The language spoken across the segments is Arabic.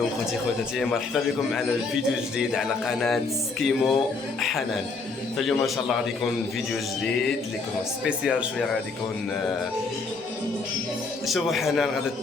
عليكم خوتي خواتاتي، مرحبا بكم معنا في فيديو جديد على قناة سكيمو حنان. فاليوم ان شاء الله غادي يكون فيديو جديد اللي يكون سبيسيال شويه. غادي يكون شوفوا حنان غادا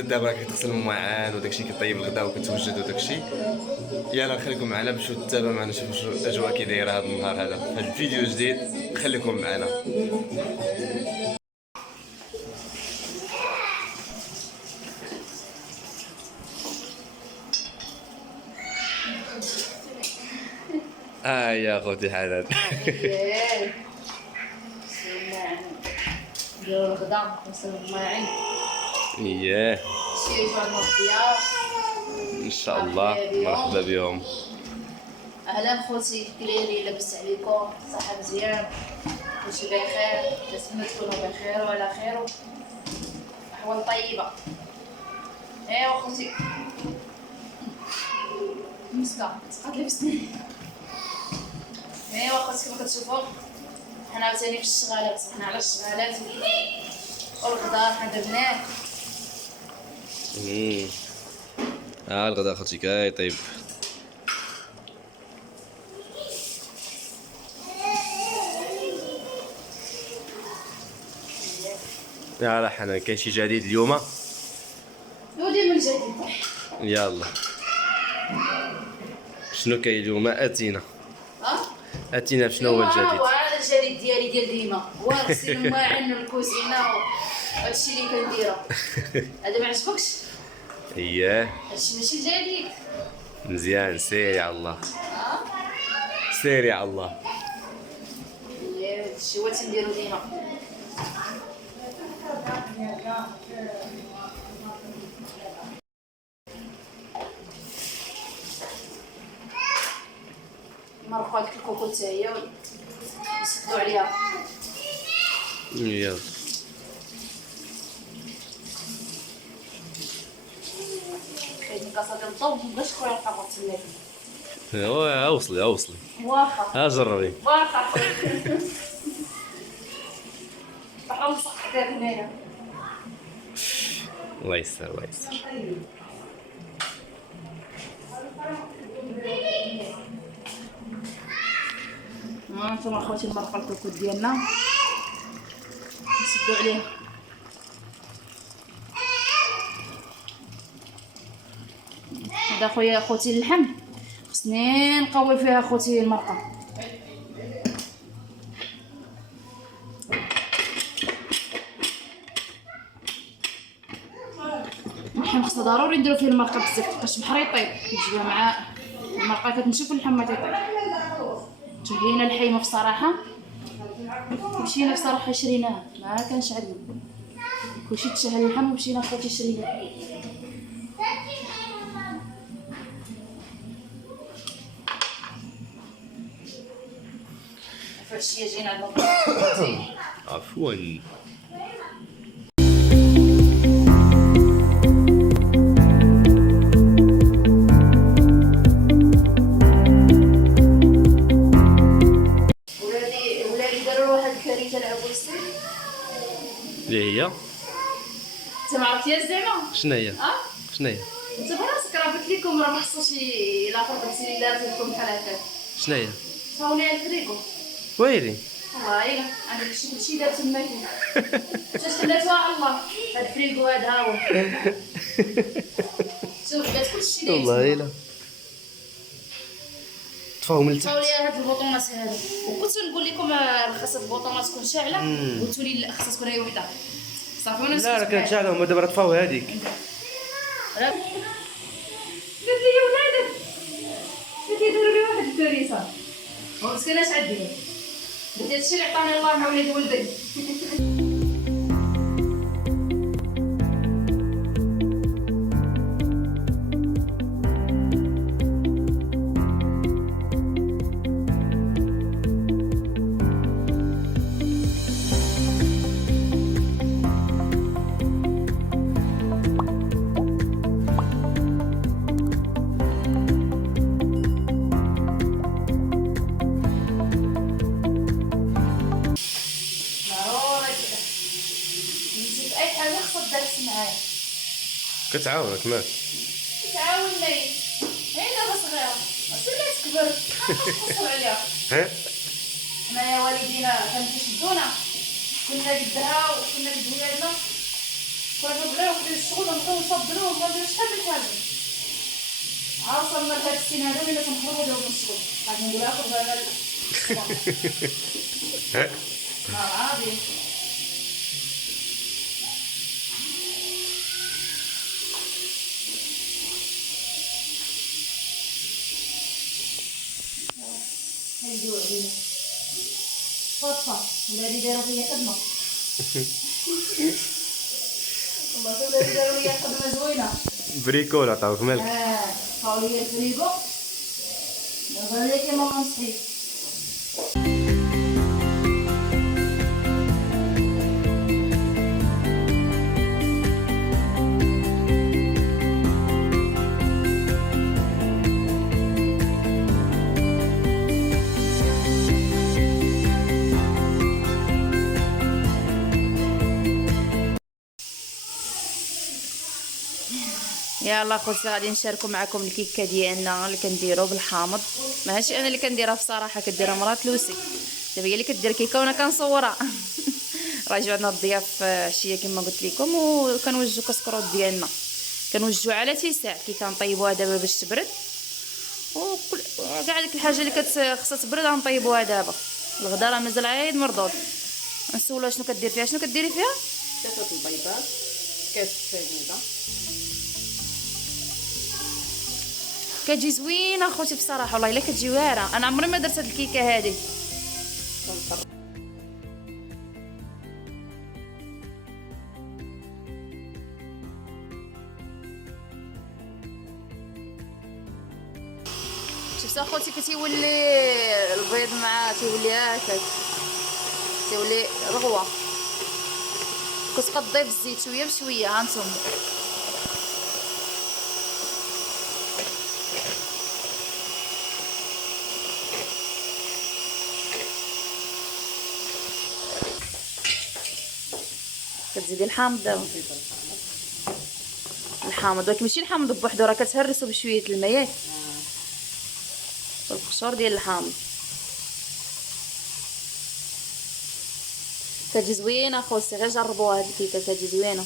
دابا كتغسل الماعن وداكشي، كطيب الغداء وكتوجد وداكشي. يلا نخليكم معنا باش تتابعوا معنا، شوفوا شو الاجواء كي دايره هذا النهار هذا في هذا الفيديو جديد. خليكم معنا. يا خوتي حنان. نديرو الغدا نغسلو الماعن. اييه شي يجوعنا الضياف ان شاء الله. مرحبا بهم. اهلا خوتي، كريري لاباس عليكم؟ صحه مزيان؟ كلشي بخير؟ نتمنى تكونوا بخير وعلى خير احوال طيبه. ايوا خوتي مسكه تقاد لي بسنين. ايوا خوتي كما كتشوفوا حنا عاوتاني في الشغالات، صحنا على الشغالات والغدار حنا درناه. الغدا خوتي كاي طيب. يلا حنان، كاين شي جديد اليوم؟ نولي من جديد. يلا شنو كاين اليوم؟ اتينا بشنو هو الجديد؟ هذا الجديد ديالي ديال ديما هو غسيل الماعن والكوزينه وهادشي اللي كنديرو. هذا ما عجبكش؟ اييه هادشي ماشي جديد. مزيان، سيري على الله. سيري على الله. هادشي هو تنديرو ديما. نمرقو هاديك الكوكو حتى هي ونسدو عليها. يلا كاين كاسه ديال الضو مبغاش خويا نبقى تسناك. اوصلي واخا جربي. واخا بقى نصح داك هنايا. الله يسر الله يسر. هانتوما خوتي المرقه الكوكو ديالنا نسدو عليه. هذا خويا خوتي اللحم خصني نقوي فيها خوتي المرقه. اللحم خصنا ضروري نديرو فيه المرقه بزاف، متبقاش بحر يطيب كتجيبها مع المرقه كتنشف واللحم ما تيطيب. تهينا الحيمه بصراحه، مشينا بصراحه شريناها ما كانش عندنا كلشي تشهى اللحم ومشينا خوتي شريناه. فهادشي جينا عندنا. عفوا. ولادي داروا واحد الكارثه لعبوا السن. اللي هي انت ما عرفتيهاش زعما؟ شنو هي؟ شنو هي؟ انت براسك راه قلت لكم راه ما خصوش الا فرضتي لي دارت لكم بحال هكا. شنو هي؟ صاوني الفريكو. ويلي والله الا عندك شي دار تماك. واش خلاتوها الله هاد الفريكو هذا ها هو. شوف دات كلشي داير. والله الا طفاو من صاو التحت. لي هاد البوطونات هادو وكنت نقول لكم خاص البوطونات تكون شاعله. قلتوا لي لا خاصها تكون هي وحده صافي. وانا لا راه كانت شاعله، هما دابا راه طفاو هذيك. قلت لي يا ولادك كيديروا لي واحد الكارثه ومسكينه اش عندي قلت هادشي اللي عطاني الله مع ولاد ولدي. كتعاونك ماك. تعاوننا البرد خاصة عليها. حنايا والدينا كانوا كيشدونا كنا قدها وكنا قد ولادنا كنا كنبغيو نديرو الشغل ونبقاو نفضلوه وما نديروش شحال من حاجة. عا وصلنا لهاد السن هذا ولينا كنخرجو دابا من الشغل غادي نقولها خرج انا عادي. هيدوء علينا فاطفة ولادي داروا فيا خدمة. والله ولادي داروا ليا خدمة زوينة. بريكول عطاوك مالك. عطاو ليا الفريكو دابا ليا كيما غنصحي. يلا خوتي غادي نشاركوا معكم الكيكه ديالنا اللي كنديروا بالحامض. ماشي انا اللي كنديرها بصراحه، كديرها مرات لوسي. دابا هي اللي كدير كيكه وانا كنصورها. راجعوا عندنا الضياف عشيه كما قلت لكم، وكنوجدوا كسكروط ديالنا كنوجدوا على تيساع كي كنطيبوها دابا باش تبرد، وكل كاع ديك الحاجه اللي خصها تبرد غنطيبوها دابا. الغدا راه مازال عايد مردود. نسولها شنو كدير فيها. شنو كديري فيها؟ 3 البيضات، كاس السميده. كتجي زوينه اخوتي بصراحه، والله الا كتجي واعره. انا عمري ما درت هاد الكيكه هذه. شفتوا اخوتي كتولي البيض مع تيولي هكاك، تيولي رغوه. كتقضيه في الزيت شويه بشويه. ها نتوما كتزيدي الحامض دابا. الحامض ولكن ماشي الحامض بوحدو، راه كتهرسو بشويه الماء ياك والقشور ديال الحامض. كتجي زوينه اخوتي، غير جربوها هاد الكيكه كتجي زوينه.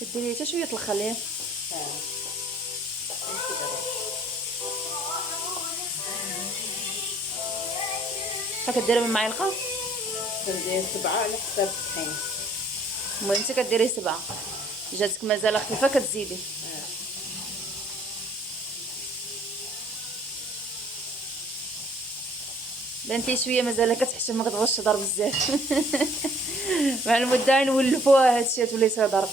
كديري حتى شويه الخل. كديرها من معلقه. كندير 7 على حساب الطحين. المهم انت كديري 7. جاتك مازال خفيفه كتزيدي. بانت لي شويه مازال كتحشم، ما كتبغيش تهضر بزاف. مع المده نولفوها هادشي تولي تهضر.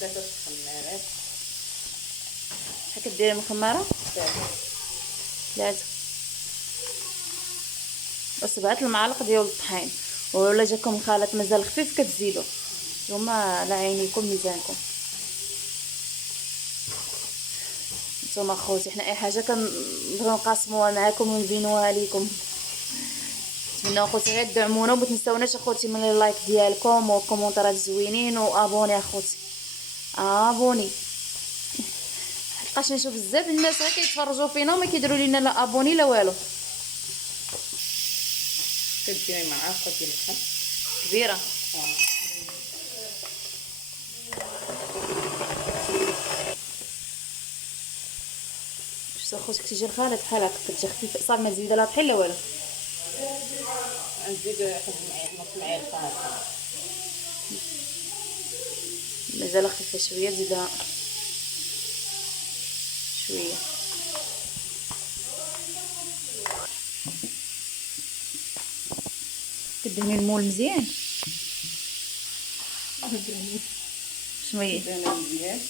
ثلاثة خمارات. شحال كديري من خماره؟ 3 و7 المعالق ديال الطحين. ولا جاكم الخليط مازال خفيف كتزيدوا. نتوما على عينيكم ميزانكم. نتوما خوتي حنا اي حاجه كنبغيو نقاسموها معاكم ونبينوها ليكم. نتمنى خوتي غير تدعمونا وما تنساوناش اخوتي من اللايك ديالكم والكومونتيرات زوينين وابوني اخوتي. ابوني حقاش نشوف بزاف الناس غير كيتفرجوا فينا وما كيديروا لينا لا ابوني لا والو. كديري معلقه ديال الخل كبيره. شفتوا اخوتي كتجي الخليط بحال هكا كتجي خفيفه صافي. ما تزيدي لا طحين لا والو. نزيد نص معلقه. مازال خفيفه شويه تزيدها شويه. كدهني المول مزيان. شنو هي؟ دهنه مزيان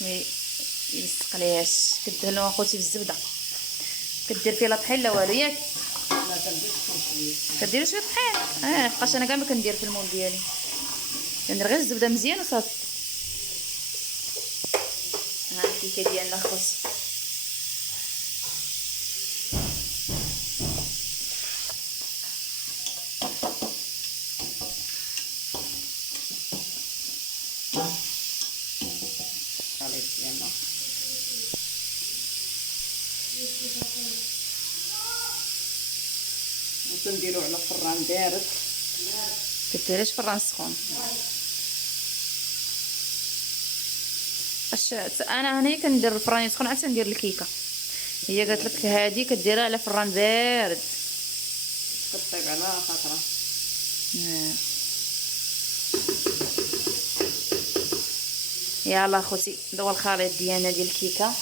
مي يستقليهاش كدهنو اخوتي بالزبده، كدير فيه لا طحين لا والو ياك، لا كندير شويه. كديري شويه طحين. لحقاش انا كاع ما كندير في المول ديالي، كندير غير الزبده مزيان وصافي. ها الكيكه ديالنا اخوتي. الخليط ديالنا وكنديرو على فران بارد. كديريش في الران سخون. انا هنايا كندير الفران سخون عاد ندير الكيكه. هي قالت لك هذه كديرها على فران بارد. كطيب على خاطرها. يلا اخوتي دوا الخليط ديالنا ديال الكيكه.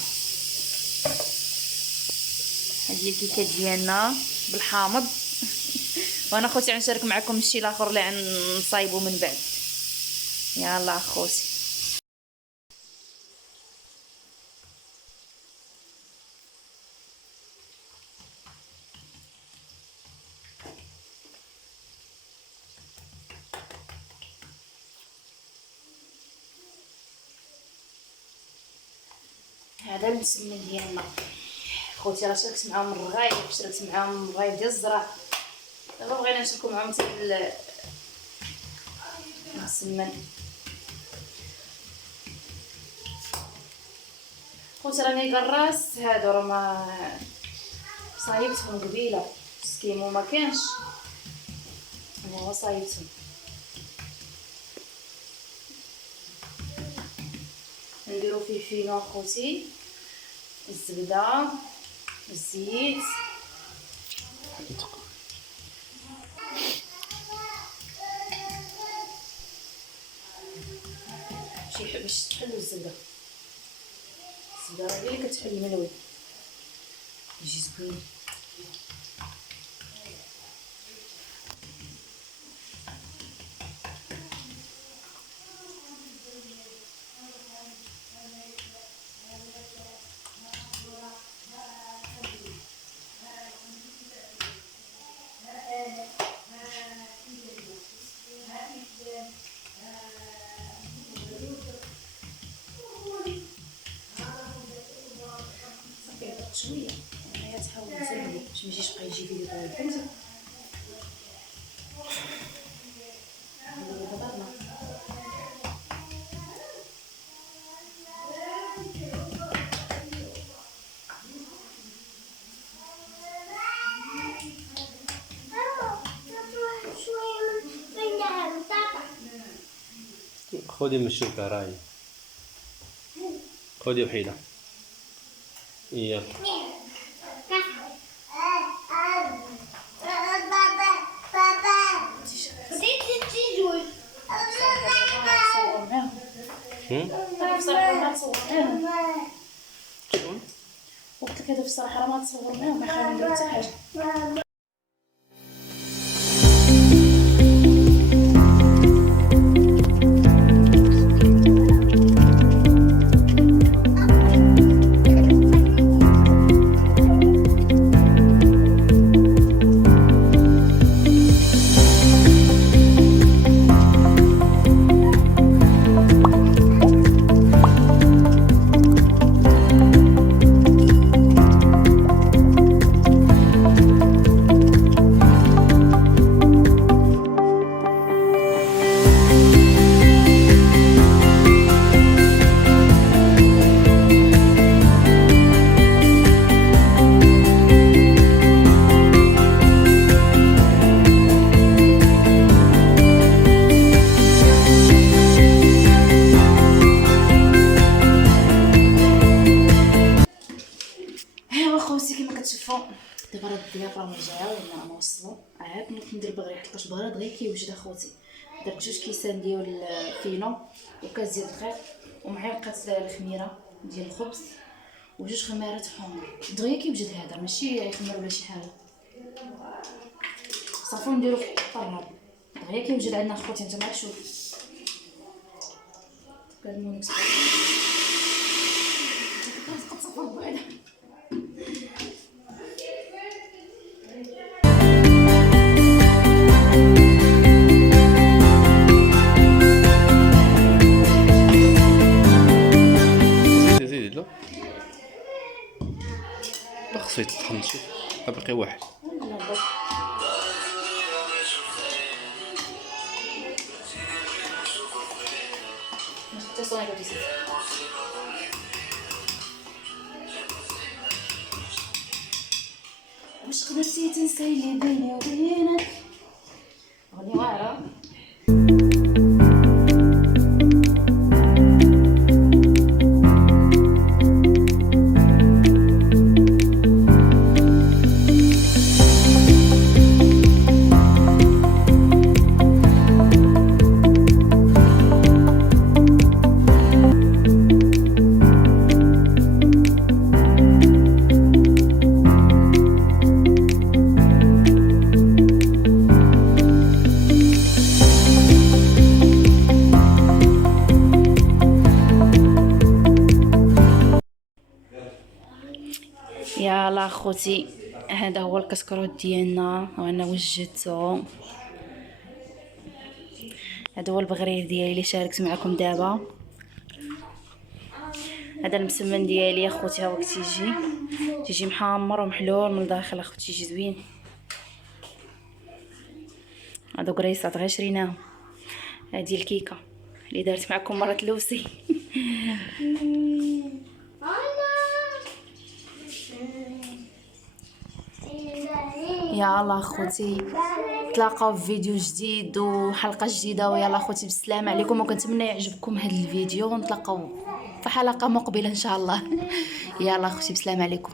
هذه الكيكه ديالنا بالحامض. وانا اخوتي غنشارك معكم الشيء الاخر اللي غنصايبو من بعد. يلا اخوتي هذا المسمن ديالنا خوتي. راه شاركت معاهم الرغايب، شاركت معاهم الرغايب ديال الزرع، دابا بغينا نشاركو معاهم حتى المسمن. خوتي راني كراس هادو راه ما صايبتهم قبيله، سكيمو ما كانش، انا هو صايبتهم. نديرو فيه فينو اخوتي، الزبده، الزيت، شي باش تحلو الزبده. الزبده راه هي اللي كتحل الملوي يجي زوين. شويه انا تحاول تسالي باش ما يجيش بقى يجي فيديو طويل فهمتي. خذي من الشوكة راي، خذي وحيدة. يلا شكون؟ وقت هذا في الصراحه راه ما تصور معاهم، ما يخليو نديرو حتى حاجه. دابا راه الضيافه راه جاو ولا وصلوا، عاد نوض ندير بغريق حيت بغريق دغيا كيوجد اخوتي. درت 2 كيسان ديال الفينو وكاس ديال الدقيق ومعلقه الخميره ديال الخبز و2 خمارات حمر، دغيا كيوجد هذا ماشي يخمر ولا شي حاجه. صافي نديرو في الطراب هي كيوجد عندنا خوتي انت معك شوف كنمونك زيد لا خصو يتطحن شوف باقي واحد واش قدرتي تنسي اللي بيني وبينك اغنية واعرة. يلا خوتي هذا هو الكسكروت ديالنا وانا وجدته. هذا هو البغرير ديالي اللي شاركت معكم دابا. هذا المسمن ديالي اخوتي ها هو تيجي محمر ومحلول من الداخل اخوتي يجي زوين. هادو كريسات غير شريناهم. هذه الكيكه اللي دارت معكم مرة لوسي. يلا اخوتي تلاقاو في فيديو جديد وحلقه جديده ويلا اخوتي بالسلامه عليكم وكنتمنى يعجبكم هذا الفيديو ونتلاقاو في حلقه مقبله ان شاء الله. يلا اخوتي بالسلامه عليكم.